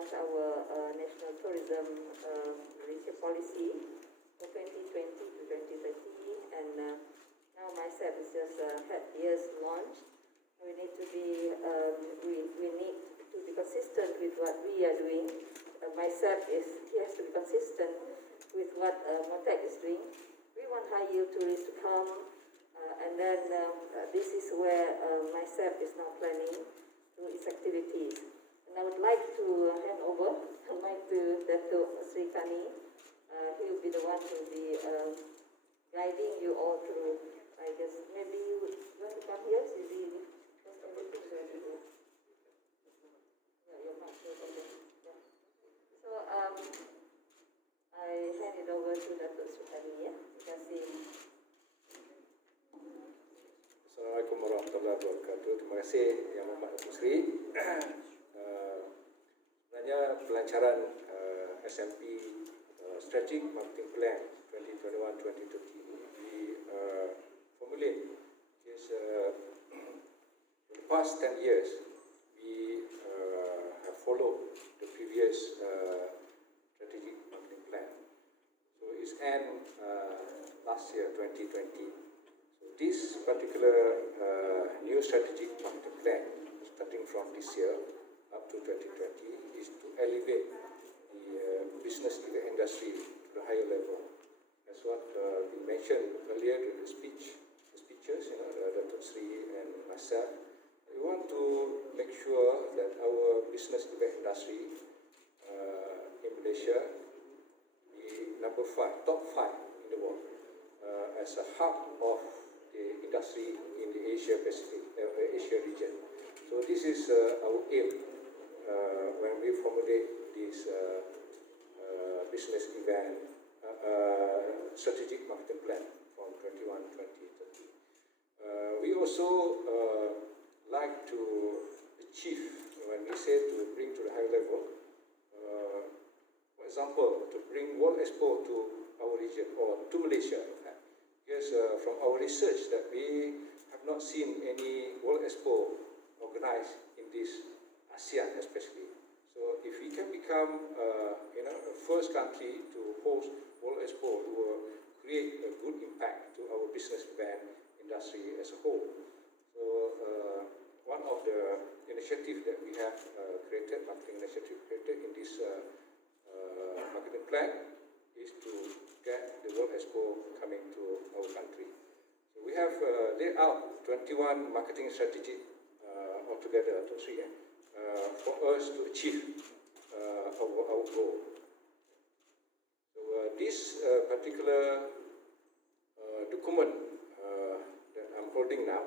launch our national tourism policy for 2020 to 2030, and now myself is just had years launch. We need to be we need to be consistent with what we are doing. Myself he has to be consistent with what Motec is doing. We want high yield tourists to come, and then this is where myself is now planning to its activities. And I would like to hand over the mic to Datuk Shukri. He will be the one who will be guiding you all through. I guess maybe you want to come here, Suzy, because everything is ready. Yeah, your mic. Okay. Yeah. So I hand it over to Datuk Shukri. Ya, terima kasih. Assalamualaikum warahmatullahi wabarakatuh. Terima kasih Yang Mohd Datuk Seri. Sebenarnya pelancaran SMP Strategic Marketing Plan 2021-2030 formulate is in the past 10 years we have followed the previous Strategic Marketing Plan. So it's end last year 2020. So this particular new Strategic Marketing Plan starting from this year up to 2020 is to elevate the business industry to the higher level. That's what we mentioned earlier in the speeches, Datuk Sri and myself. We want to make sure that our business event industry in Malaysia be top 5 in the world as a hub of the industry in the Asia region. So this is our aim when we formulate this business event strategic marketing plan from 2021-2030. We also like to achieve, when we say to bring to the high level, for example, to bring World Expo to our region or to Malaysia, in fact. Because from our research that we have not seen any World Expo organized in this ASEAN especially. So if we can become a first country to host World Expo, it will create a good impact to our business event industry as a whole. So one of the initiatives that we have created, marketing initiative created in this marketing plan is to get the World Expo coming to our country. So we have laid out 21 marketing strategies altogether to see for us to achieve our goal. So this particular document that I'm holding now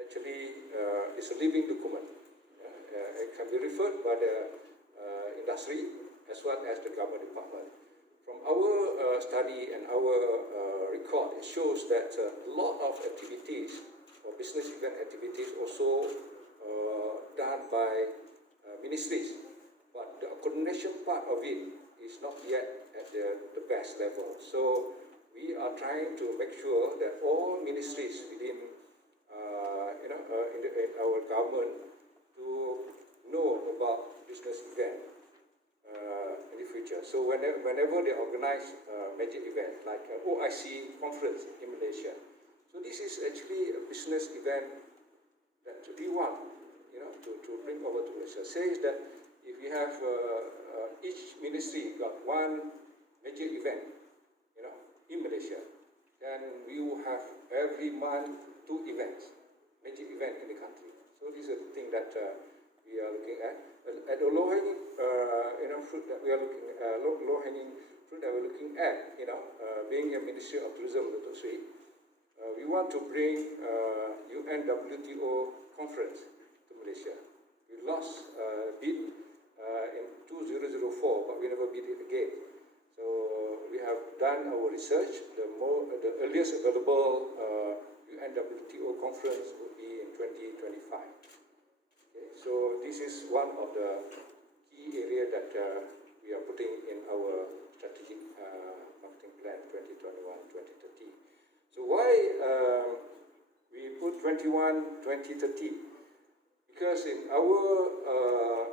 actually is a living document. It can be referred by the industry as well as the government department. From our study and our record, it shows that a lot of activities or business event activities also done by ministries, but the coordination part of it is not yet at the best level. So we are trying to make sure that all ministries within in our government to know about business event in the future. So whenever they organize major event like an OIC conference in Malaysia, so this is actually a business event that we want, to bring over to Malaysia. Says that if we have each ministry got one major event, in Malaysia, then we will have every month 2 events, major event in the country. So this is the thing that we are looking at. At the low-hanging, fruit that we are looking low-hanging fruit that we're looking at, being a Ministry of Tourism, Datuk Sri, we want to bring UNWTO conference to Malaysia. We lost bid in 2004, but we never bid it again. So we have done our research. The earliest available UNWTO conference would be in 2025. Okay, so this is one of the key areas that we are putting in our strategic marketing plan 2021-2030. So why we put 2030? Because because in our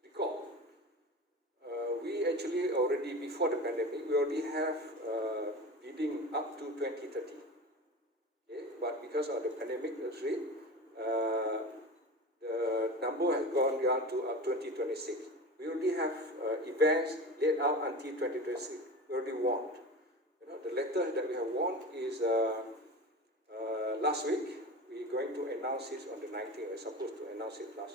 record, we actually already, before the pandemic, we already have bidding up to 2030. Okay? But because of the pandemic rate, the number has gone down to 2026. We already have events laid out until 2026. We already won. You know, the letter that we have won is last week. We're going to announce it on the 19th. We're supposed to announce it on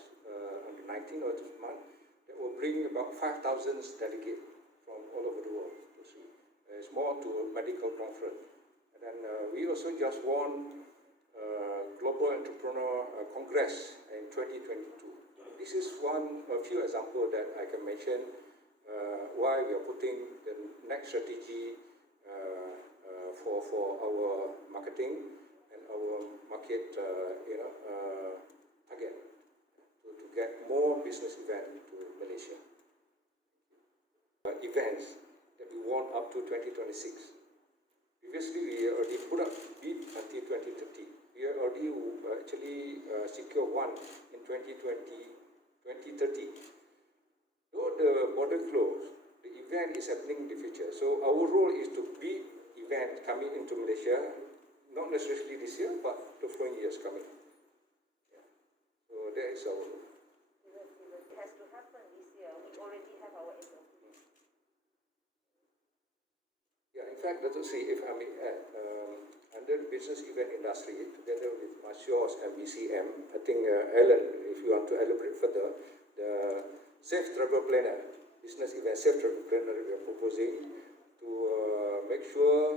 the 19th of this month. That will bring about 5,000 delegates from all over the world to see. It's more to a medical conference. And then we also just won Global Entrepreneur Congress in 2022. This is a few examples that I can mention why we are putting the next strategy for our marketing and our market target to get more business events to Malaysia. Events that we want up to 2026. Previously, we already put up bid until 2030. We already actually secured one in 2030. Though the border closed, the event is happening in the future. So our role is to bid events coming into Malaysia, not necessarily this year, but the following years coming. Yeah. So that is our role. It has to happen this year. We already have our SOP. Yeah, in fact, let's see if I may add, under the business event industry, together with Masios and BCM, I think Alan, if you want to elaborate further, the Safe Travel Planner, business event Safe Travel Planner we are proposing to make sure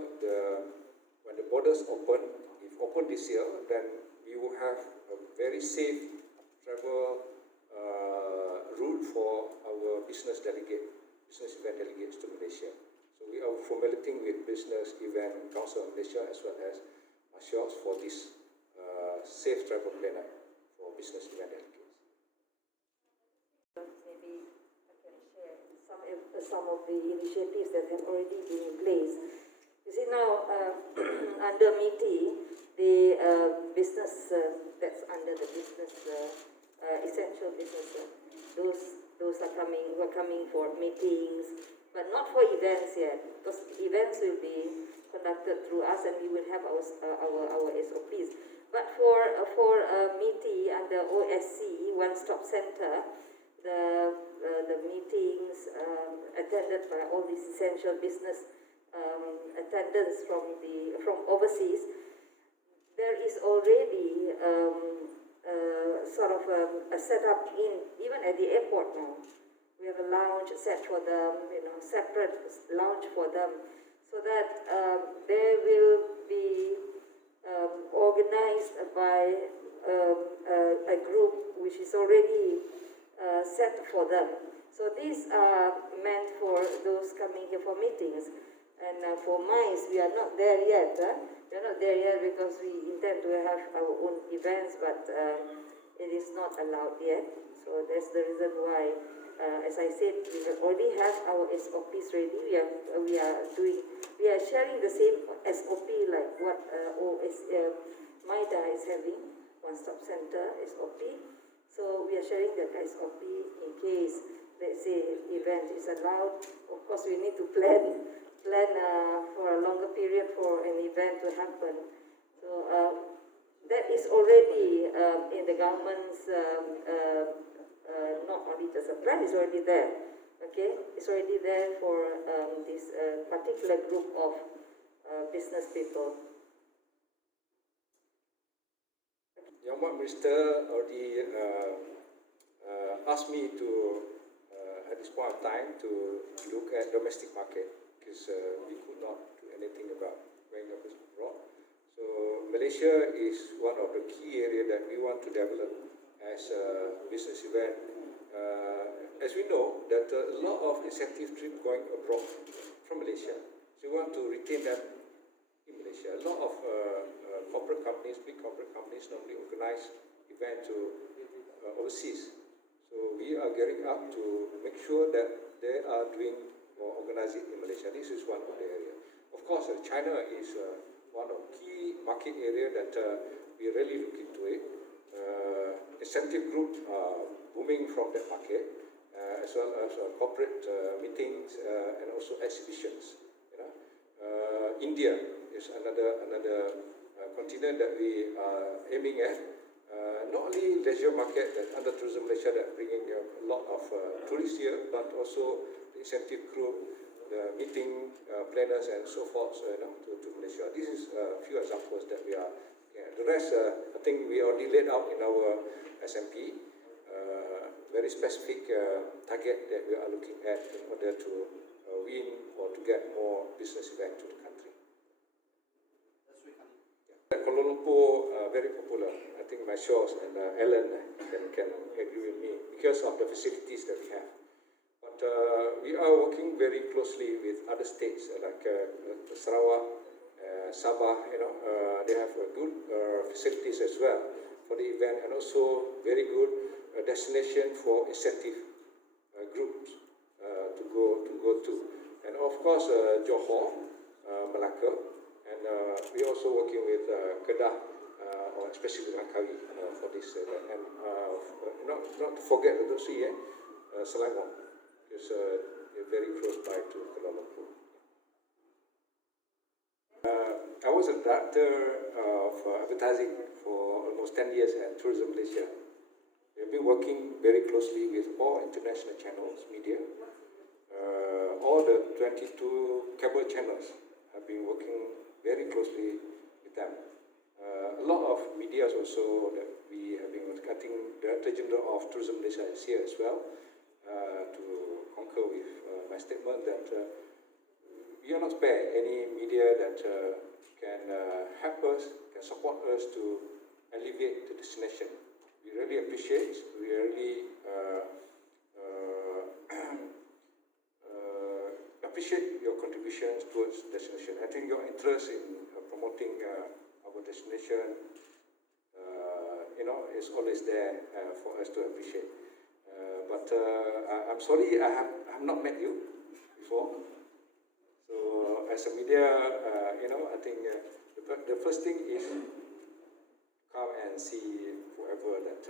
when the borders open, if open this year, then we will have a very safe travel route for our business event delegates to Malaysia. So we are formulating with Business Event Council of Malaysia as well as Masios for this Safe Travel Planner for business event delegates. Maybe I can share some of the initiatives that have already been in place. You see now, under MITI, the business that's under the business essential business, those are coming for meetings, but not for events yet, because events will be conducted through us and we will have our SOPs. But for MITI under OSC, One Stop Center, the meetings attended by all these essential business attendants from overseas, there is already sort of a setup even at the airport now. We have a lounge set for them, separate lounge for them, so that they will be organized by a group which is already set for them. So these are meant for those coming here for meetings. And for MICE, we are not there yet. We are not there yet because we intend to have our own events, but it is not allowed yet. So that's the reason why, as I said, we already have our SOPs ready. We are sharing the same SOP like what MIDA is having, One Stop Center SOP. So we are sharing that SOP in case, let's say, event is allowed. Of course, we need to plan for a longer period for an event to happen. So that is already in the government's, not only just a plan, it's already there. Okay, it's already there for this particular group of business people. Yang Muat Minister already asked me to, at this point of time, to look at domestic market, because we could not do anything about going abroad. So Malaysia is one of the key areas that we want to develop as a business event. As we know that a lot of incentive trips going abroad from Malaysia, so we want to retain them in Malaysia. A lot of corporate companies, big corporate companies normally organize events to overseas. So we are gearing up to make sure that they are doing or organizing in Malaysia. This is one of the areas. Of course, China is one of key market area that we really look into it. incentive groups are booming from that market, as well as corporate meetings and also exhibitions. You know, India is another continent that we are aiming at. Not only leisure market that under Tourism Malaysia that bringing a lot of tourists here, but also the incentive group, the meeting planners and so forth, to Malaysia. This is a few examples that we are. Yeah, the rest, I think we already laid out in our SMP, very specific target that we are looking at in order to win or to get more business events to the country. Yeah. Kuala Lumpur, very popular. I think my shows and Ellen can agree with me because of the facilities that we have. But we are working very closely with other states like Sarawak, Sabah. They have good facilities as well for the event, and also very good destination for incentive groups to go to. And of course, Johor, Malacca, and we're also working with Kedah, or especially Langkawi for this event. And not to forget the Dosi, Selangor, because they're very close by to Kuala Lumpur. I was a director of advertising for almost 10 years at Tourism Malaysia. We've been working very closely with all international channels, media. All the 22 cable channels have been working very closely with them. A lot of media also that we have been cutting. Director General of Tourism Malaysia is here as well to concur with my statement that we are not spare any media that can help us, can support us to alleviate the destination. We really appreciate, we really appreciate your contributions towards destination. I think your interest in promoting our destination, is always there for us to appreciate. But I'm sorry, I have not met you before. So as a media, I think the first thing is come and see whoever that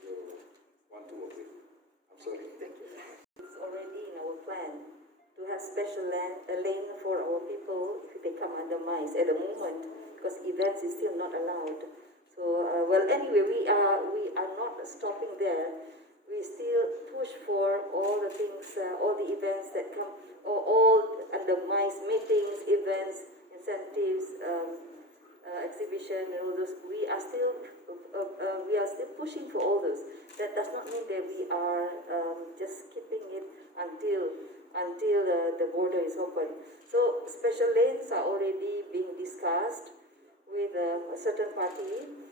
you want to work with. I'm sorry. Thank you. It's already in our plan to have special lane for our people if they come under MICE at the moment, because events is still not allowed. So, anyway, we are not stopping there. We still push for all the things, all the events that come, or all under MICE meetings, events, incentives, exhibition, and all those. We are still pushing for all those. That does not mean that we are just keeping it until the border is open. So special lanes are already being discussed with a certain party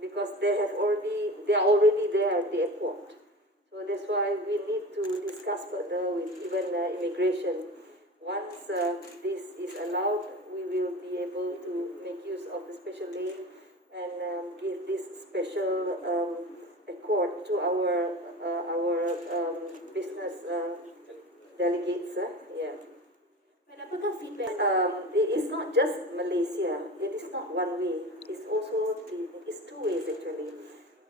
because they are already there at the airport. So that's why we need to discuss further with even immigration. Once this is allowed, we will be able to make use of the special lane and give this special accord to our business delegates. Yeah. Apakah feedback? It is not just Malaysia. It is not one way. It's also it's two ways actually.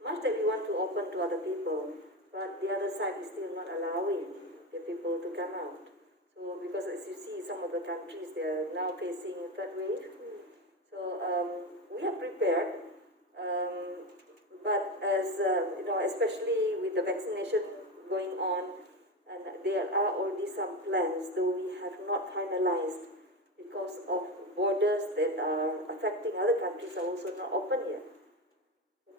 Much that we want to open to other people, but the other side is still not allowing the people to come out. So because as you see, some of the countries they are now facing a third wave. So we are prepared, but as especially with the vaccination going on. And there are already some plans, though we have not finalized because of borders that are affecting other countries are also not open yet.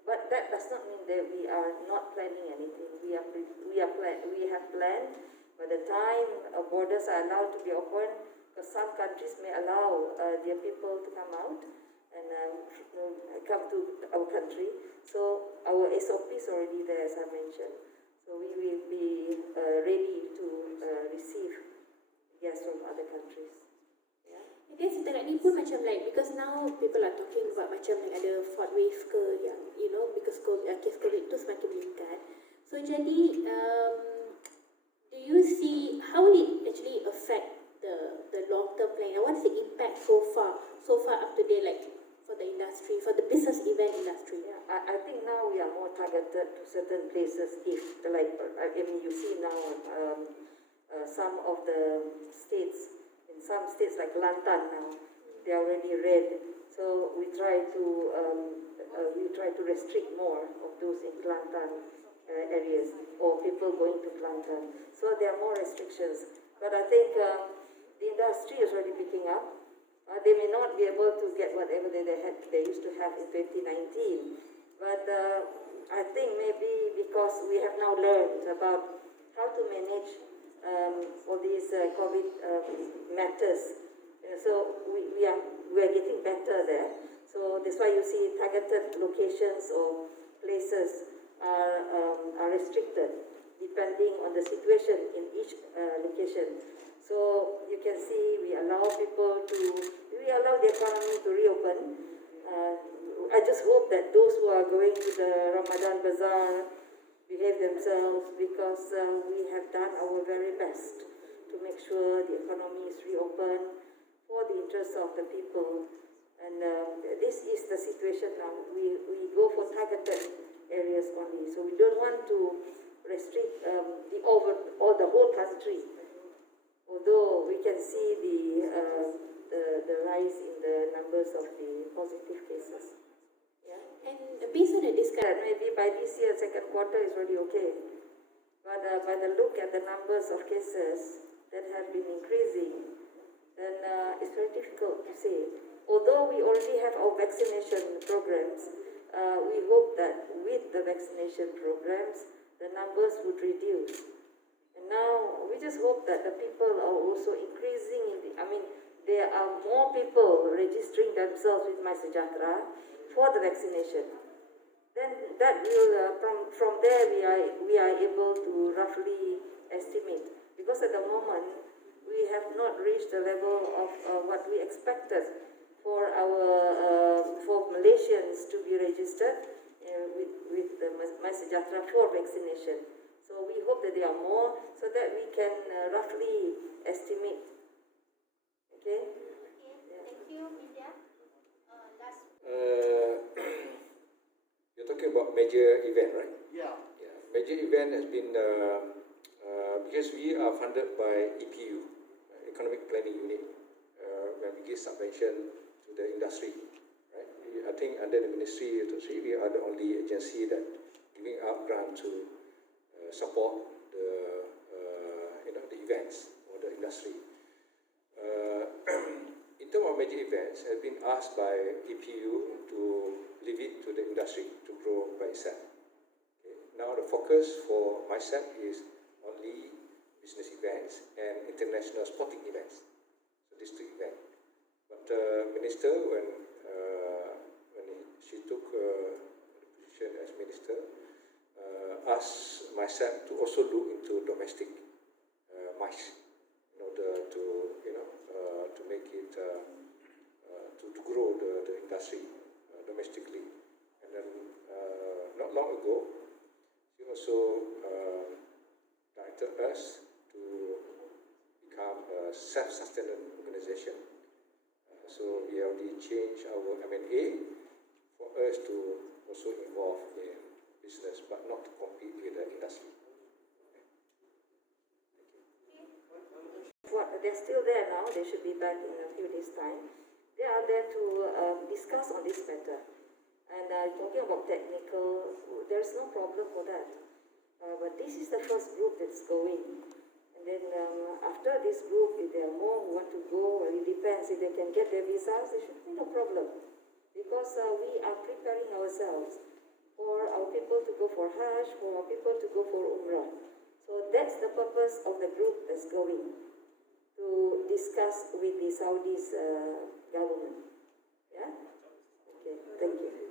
But that does not mean that we are not planning anything. We have planned. By the time borders are allowed to be open, because some countries may allow their people to come out and come to our country. So our SOP is already there, as I mentioned. So we will be ready to receive guests from other countries. Yeah. I guess setakat ni pun macam because now people are talking about macam ada fourth wave ke yang because case COVID tu semakin meningkat. So jadi do you see how will it actually affect the long term plan? What's the impact so far up to date, for the industry, for the business event industry? Yeah, I think now we are more targeted to certain places. If like I mean, you see now some of the states, in some states like Kelantan now, they are already red. So we try to restrict more of those in Kelantan areas or people going to Kelantan. So there are more restrictions. But I think the industry is already picking up. They may not be able to get whatever they used to have in 2019. But I think maybe because we have now learned about how to manage all these COVID matters, so we are getting better there. So that's why you see targeted locations or places are restricted depending on the situation in each location. So you can see we allow the economy to reopen. I just hope that those who are going to the Ramadan Bazaar behave themselves, because we have done our very best to make sure the economy is reopened for the interests of the people. And this is the situation now. We go for targeted areas only. So we don't want to restrict the whole country. Although we can see the rise in the numbers of the positive cases. Yeah. And based on the discussion, Maybe by this year, second quarter is already okay. But by the look at the numbers of cases that have been increasing, then it's very difficult to say. Although we already have our vaccination programs, we hope that with the vaccination programs, the numbers would reduce. And now we just hope that the people are also increasing. There are more people registering themselves with My Sejahtera for the vaccination. Then that will, from there we are able to roughly estimate. Because at the moment, we have not reached the level of what we expected for Malaysians to be registered with the My Sejahtera for vaccination. So we hope that there are more, so that we can roughly estimate. Okay? thank you, Vidya. Last. You're talking about major event, right? Yeah. Yeah. Major event has been because we are funded by EPU, Economic Planning Unit, when we give subvention to the industry. Right? I think under the Ministry of Industry, we are the only agency that giving out grant to support the the events or the industry. In terms of major events, have been asked by EPU to leave it to the industry to grow by itself. Okay. Now the focus for myself is only business events and international sporting events, so these two events. But Minister, when she took the position as Minister, asked myself to also look into domestic MICE in order to to make it to grow the industry domestically. And then not long ago, she also directed us to become a self-sustaining organization. So we already changed our M&A for us to also involve in business, but not to compete with the industry. They're still there now. They should be back in a few days' time. They are there to discuss on this matter. And talking about technical, there's no problem for that. But this is the first group that's going. And then after this group, if there are more who want to go, well, it depends. If they can get their visas, there should be no problem. Because we are preparing ourselves for our people to go for Hajj, for our people to go for Umrah. So that's the purpose of the group that's going, to discuss with the Saudi's government. Yeah? Okay, thank you.